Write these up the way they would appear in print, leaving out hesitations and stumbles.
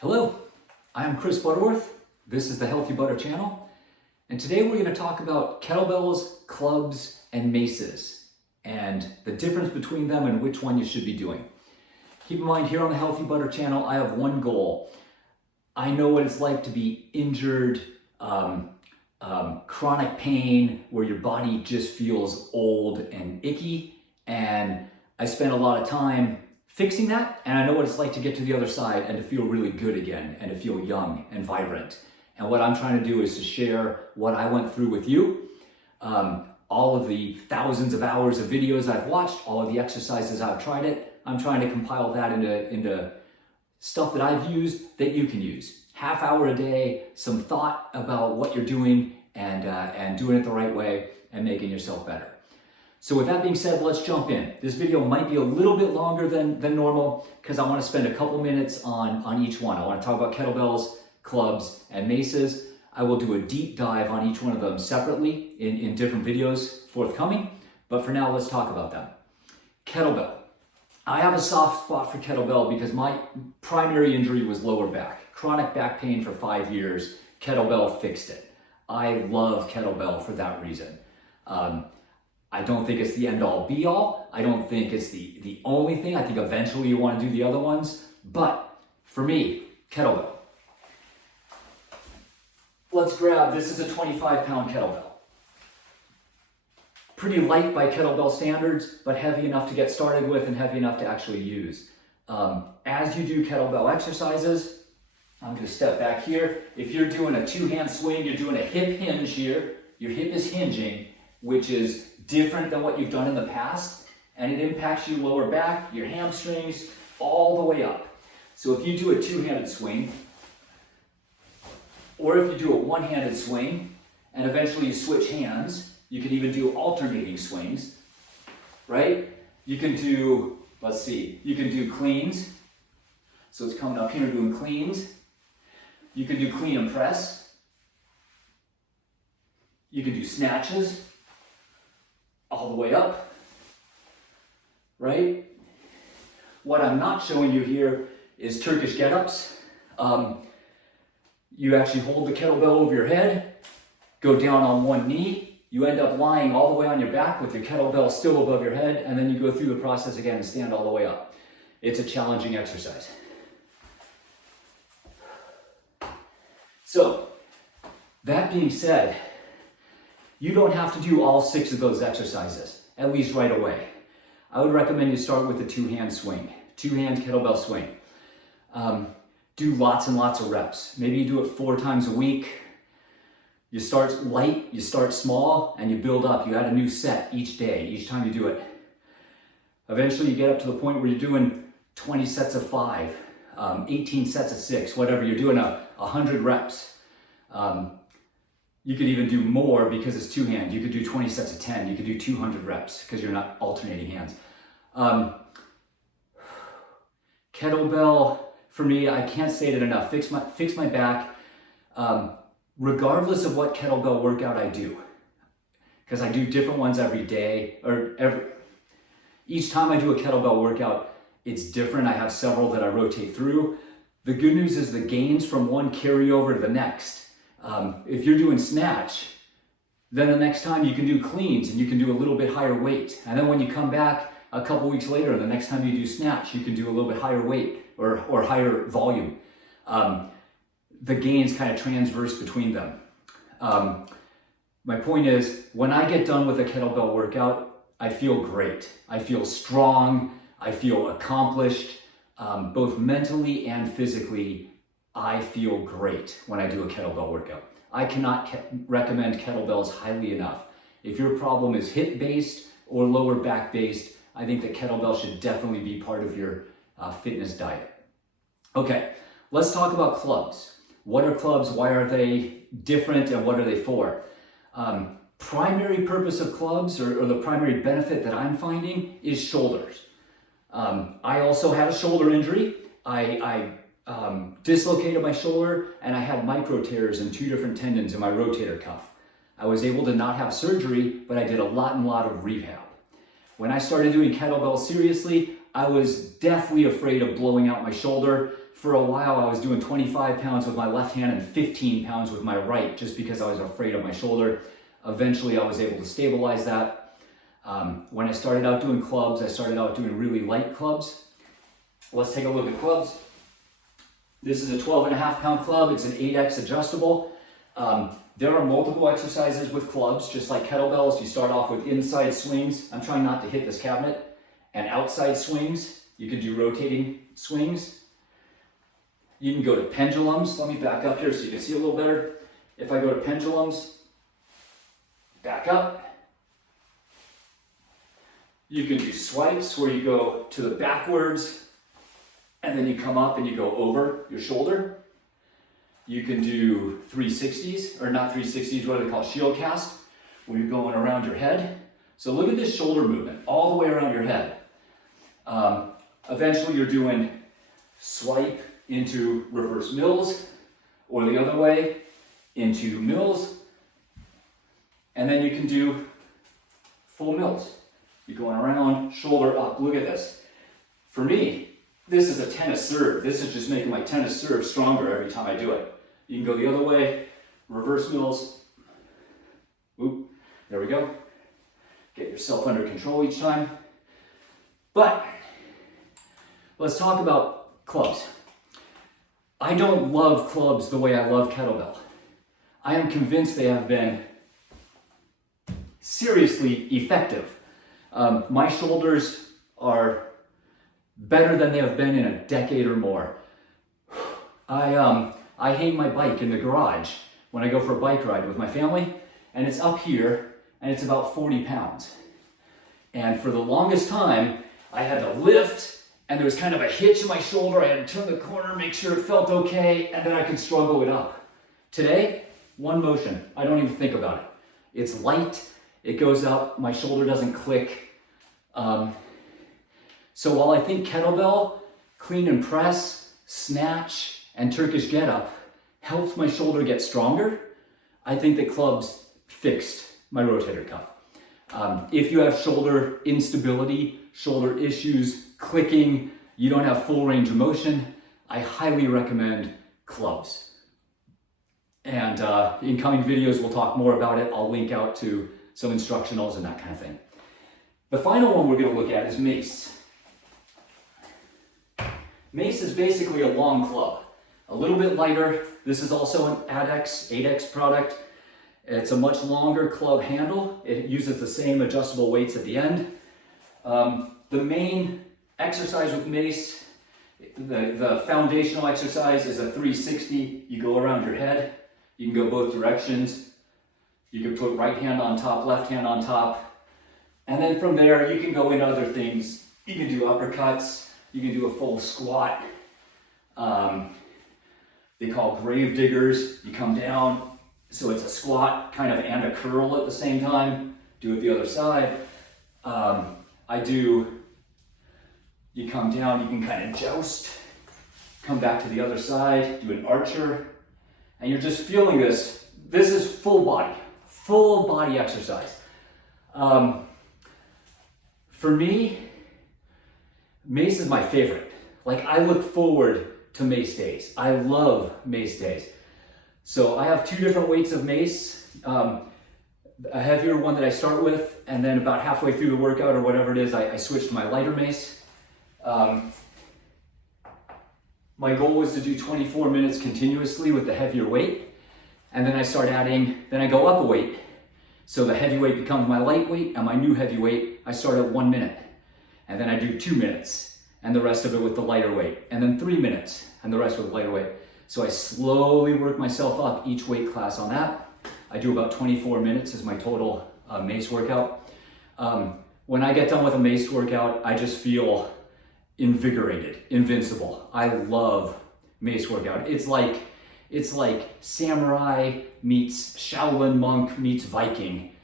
Hello, I'm Chris Butterworth. This is the Healthy Butter channel. And today we're going to talk about kettlebells, clubs, and maces, and the difference between them and which one you should be doing. Keep in mind, here on the Healthy Butter channel, I have one goal. I know what it's like to be injured, chronic pain, where your body just feels old and icky. And I spend a lot of time fixing that, and I know what it's like to get to the other side and to feel really good again and to feel young and vibrant. And what I'm trying to do is to share what I went through with you, all of the thousands of hours of videos I've watched, all of the exercises I've tried it. I'm trying to compile that into stuff that I've used that you can use. Half hour a day, some thought about what you're doing and doing it the right way and making yourself better. So with that being said, let's jump in. This video might be a little bit longer than normal because I want to spend a couple minutes on each one. I want to talk about kettlebells, clubs, and maces. I will do a deep dive on each one of them separately in different videos forthcoming. But for now, let's talk about them. Kettlebell. I have a soft spot for kettlebell because my primary injury was lower back. Chronic back pain for 5 years. Kettlebell fixed it. I love kettlebell for that reason. I don't think it's the end-all be-all. I don't think it's the only thing. I think eventually you want to do the other ones. But for me, kettlebell. Let's grab, this is a 25-pound kettlebell. Pretty light by kettlebell standards, but heavy enough to get started with and heavy enough to actually use. As you do kettlebell exercises, I'm going to step back here. If you're doing a two-hand swing, you're doing a hip hinge here. Your hip is hinging, which is different than what you've done in the past, and it impacts your lower back, your hamstrings, all the way up. So if you do a two-handed swing, or if you do a one-handed swing, and eventually you switch hands, you can even do alternating swings, right? You can do, let's see, you can do cleans. So it's coming up here, doing cleans. You can do clean and press. You can do snatches all the way up, right? What I'm not showing you here is Turkish get-ups. You actually hold the kettlebell over your head, go down on one knee, you end up lying all the way on your back with your kettlebell still above your head, and then you go through the process again and stand all the way up. It's a challenging exercise. So, that being said, you don't have to do all 6 of those exercises, at least right away. I would recommend you start with the two-hand swing, two-hand kettlebell swing. Do lots and lots of reps. Maybe you do it 4 times a week. You start light, you start small, and you build up. You add a new set each day, each time you do it. Eventually you get up to the point where you're doing 20 sets of 5, 18 sets of 6, whatever. You're doing 100 reps. You could even do more because it's two-hand. You could do 20 sets of 10. You could do 200 reps because you're not alternating hands. Kettlebell, for me, I can't say it enough. Fix my back, regardless of what kettlebell workout I do. Because I do different ones every day, or each time I do a kettlebell workout, it's different. I have several that I rotate through. The good news is the gains from one carry over to the next. If you're doing snatch, then the next time you can do cleans and you can do a little bit higher weight. And then when you come back a couple weeks later, the next time you do snatch, you can do a little bit higher weight or higher volume. The gains kind of transverse between them. My point is, when I get done with a kettlebell workout, I feel great. I feel strong. I feel accomplished, both mentally and physically. I feel great when I do a kettlebell workout. I cannot recommend kettlebells highly enough. If your problem is hip-based or lower back-based, I think that kettlebell should definitely be part of your fitness diet. Okay, let's talk about clubs. What are clubs? Why are they different and what are they for? Primary purpose of clubs, or the primary benefit that I'm finding, is shoulders. I also had a shoulder injury. I dislocated my shoulder and I had micro tears in 2 different tendons in my rotator cuff. I was able to not have surgery, but I did a lot of rehab. When I started doing kettlebells seriously, I was deathly afraid of blowing out my shoulder For a while, I was doing 25 pounds with my left hand and 15 pounds with my right, just because I was afraid of my shoulder. Eventually, I was able to stabilize that. When I started out doing clubs, I started out doing really light clubs. Let's take a look at clubs. This is a 12.5 pound club. It's an 8X adjustable. There are multiple exercises with clubs, just like kettlebells. You start off with inside swings. I'm trying not to hit this cabinet. And outside swings. You can do rotating swings. You can go to pendulums. Let me back up here so you can see a little better. If I go to pendulums, back up. You can do swipes where you go to the backwards and then you come up and you go over your shoulder. You can do 360s, or not 360s, what do they call shield cast, where you're going around your head. So look at this shoulder movement all the way around your head. Eventually you're doing swipe into reverse mills, or the other way into mills, and then you can do full mills. You're going around, shoulder up. Look at this. For me, this is a tennis serve. This is just making my tennis serve stronger every time I do it. You can go the other way, reverse mills. Oop, there we go. Get yourself under control each time. But let's talk about clubs. I don't love clubs the way I love kettlebell. I am convinced they have been seriously effective. My shoulders are better than they have been in a decade or more. I hang my bike in the garage when I go for a bike ride with my family, and it's up here, and it's about 40 pounds. And for the longest time, I had to lift, and there was kind of a hitch in my shoulder. I had to turn the corner, make sure it felt okay, and then I could struggle it up. Today, one motion. I don't even think about it. It's light, it goes up, my shoulder doesn't click. So while I think kettlebell, clean and press, snatch, and Turkish get up helps my shoulder get stronger, I think that clubs fixed my rotator cuff. If you have shoulder instability, shoulder issues, clicking, you don't have full range of motion, I highly recommend clubs. And in coming videos, we'll talk more about it. I'll link out to some instructionals and that kind of thing. The final one we're going to look at is Mace. Mace is basically a long club, a little bit lighter. This is also an 8X product. It's a much longer club handle. It uses the same adjustable weights at the end. The main exercise with Mace, the foundational exercise is a 360. You go around your head. You can go both directions. You can put right hand on top, left hand on top. And then from there, you can go into other things. You can do uppercuts. You can do a full squat. They call grave diggers. You come down, so it's a squat kind of and a curl at the same time. Do it the other side. You come down, you can kind of joust, come back to the other side, do an archer, and you're just feeling this. This is full body exercise. For me, Mace is my favorite. Like, I look forward to Mace days. I love Mace days. So I have two different weights of Mace. A heavier one that I start with, and then about halfway through the workout or whatever it is, I switch to my lighter Mace. My goal was to do 24 minutes continuously with the heavier weight, and then I go up a weight. So the heavyweight becomes my lightweight, and my new heavyweight, I start at 1 minute. And then I do 2 minutes, and the rest of it with the lighter weight. And then 3 minutes, and the rest with the lighter weight. So I slowly work myself up each weight class on that. I do about 24 minutes as my total Mace workout. When I get done with a Mace workout, I just feel invigorated, invincible. I love Mace workout. It's like samurai meets Shaolin monk meets Viking.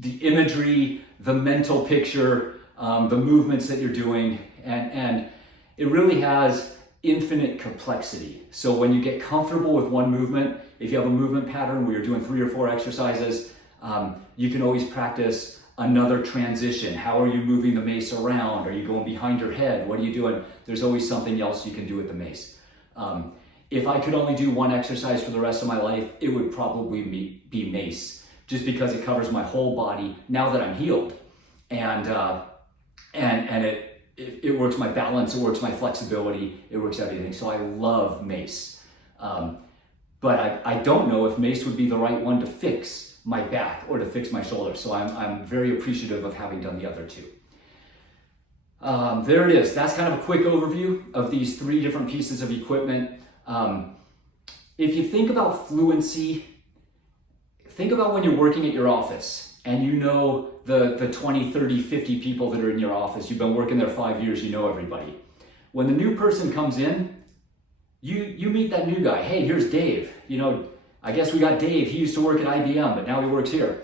The imagery, the mental picture, the movements that you're doing, and it really has infinite complexity. So when you get comfortable with one movement, if you have a movement pattern where you're doing 3 or 4 exercises, you can always practice another transition. How are you moving the mace around? Are you going behind your head? What are you doing? There's always something else you can do with the mace. If I could only do one exercise for the rest of my life, it would probably be mace, just because it covers my whole body now that I'm healed. And it works my balance, it works my flexibility, it works everything. So I love mace. But I don't know if mace would be the right one to fix my back or to fix my shoulder. So I'm very appreciative of having done the other two. There it is. That's kind of a quick overview of these 3 different pieces of equipment. If you think about fluency, think about when you're working at your office and you know the 20, 30, 50 people that are in your office. You've been working there 5 years, you know everybody. When the new person comes in, you meet that new guy. Hey, here's Dave. You know, I guess we got Dave. He used to work at IBM, but now he works here.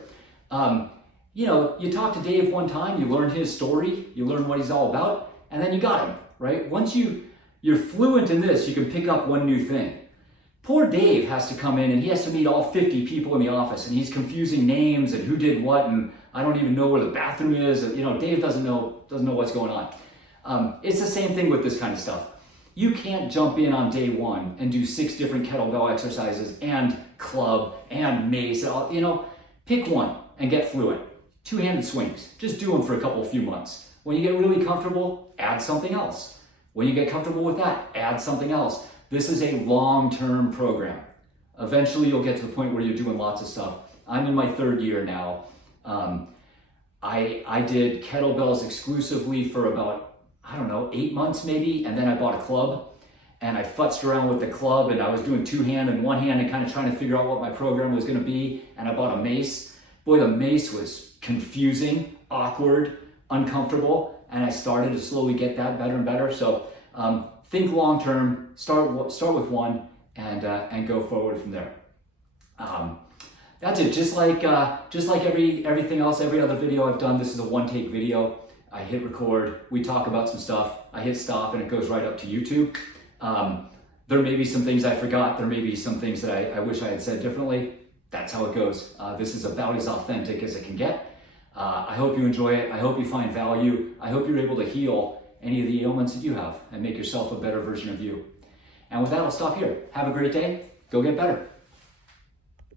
You know, you talk to Dave one time, you learn his story, you learn what he's all about, and then you got him, right? Once you're fluent in this, you can pick up one new thing. Poor Dave has to come in and he has to meet all 50 people in the office, and he's confusing names and who did what, and I don't even know where the bathroom is. And, you know, Dave doesn't know what's going on. It's the same thing with this kind of stuff. You can't jump in on day one and do 6 different kettlebell exercises and club and mace. You know, pick one and get fluent. 2-handed swings, just do them for a few months. When you get really comfortable, add something else. When you get comfortable with that, add something else. This is a long-term program. Eventually you'll get to the point where you're doing lots of stuff. I'm in my 3rd year now. I did kettlebells exclusively for about, I don't know, 8 months maybe, and then I bought a club and I futzed around with the club, and I was doing 2-hand and 1-hand and kind of trying to figure out what my program was going to be, and I bought a mace. Boy, the mace was confusing, awkward, uncomfortable, and I started to slowly get that better and better. So think long term, start with one and go forward from there. That's it. Just like everything else, every other video I've done, this is a one-take video. I hit record, we talk about some stuff, I hit stop, and it goes right up to YouTube. There may be some things I forgot, there may be some things that I wish I had said differently. That's how it goes. This is about as authentic as it can get. I hope you enjoy it. I hope you find value. I hope you're able to heal any of the ailments that you have and make yourself a better version of you. And with that, I'll stop here. Have a great day. Go get better.